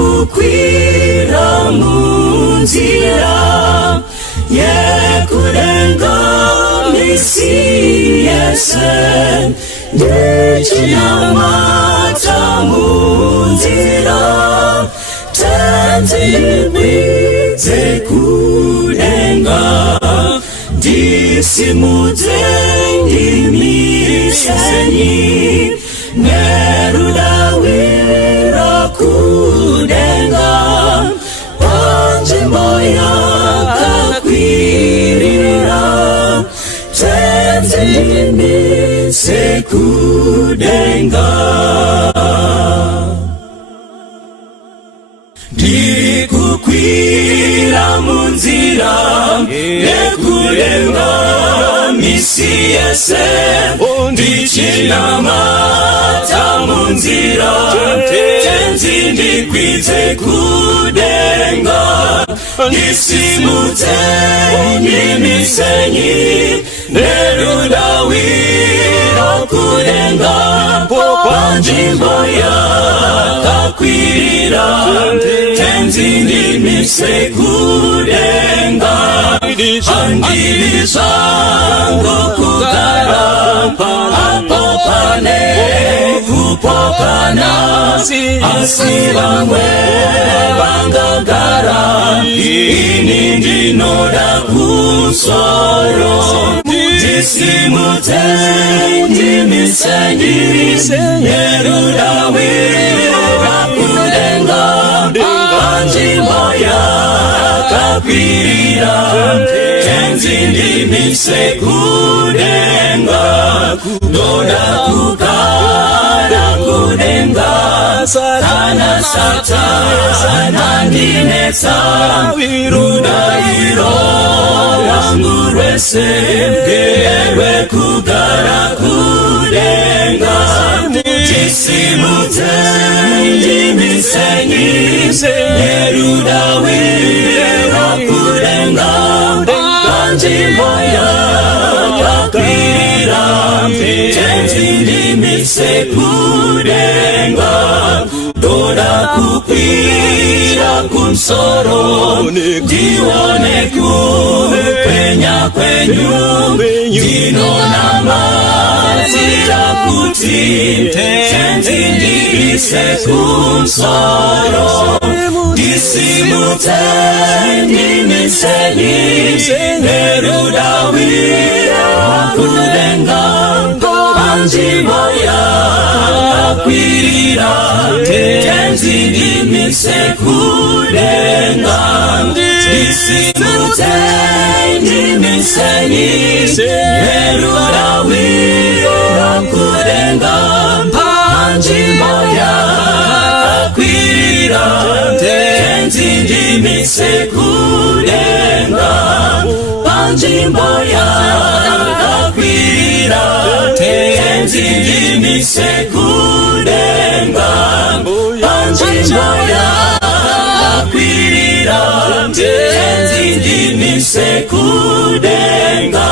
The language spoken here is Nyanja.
ndikukwira munzira yekudenga misi yese ndichinyamata munzira tenzibidze kudenga ndisimudze ndimisenyi nerudawira kudenga panjimbo yakakwirira tenzimise kudenga ndikukwira munzira yekudenga misi yese ndichinamata munzira tenzi ndikwidze kudenga ndisimudze ndimisenyi nerudawira kudenga panjimbo yakakwirira tenzi ndimise kudenga andibizangu kugara apo pane kupokana asibamwe bangagara ini ndinoda kusoro ndisimudze ndimisenyi nerudawira kudenga panjimbo yakakwirira tenzi ndimise kudenga ndoda kugara kudenga kana satana ndinetsa rudairo wangu rwese mgerwe kugara kudenga ndisimudze ndimisenyi nerudawira kudenga panjimbo yakakwirira tenzi ndimise kudenga ndoda kukwira kumsoro ndione kupenya kwenyu ndinona mazira kuti tenzi ndimise kumsoro ndisimudze ndimisenyi nerudawira kudenga panjimbo yakakwirira tenzi ndimise kudenga ndisimudze ndimisenyi nerudawira kudenga panjimbo yakakwirira tenzi ndimise kudenga panjimbo yakakwirira tenzi ndimise kudenga panjimbo yakakwirira tenzi ndimise kudenga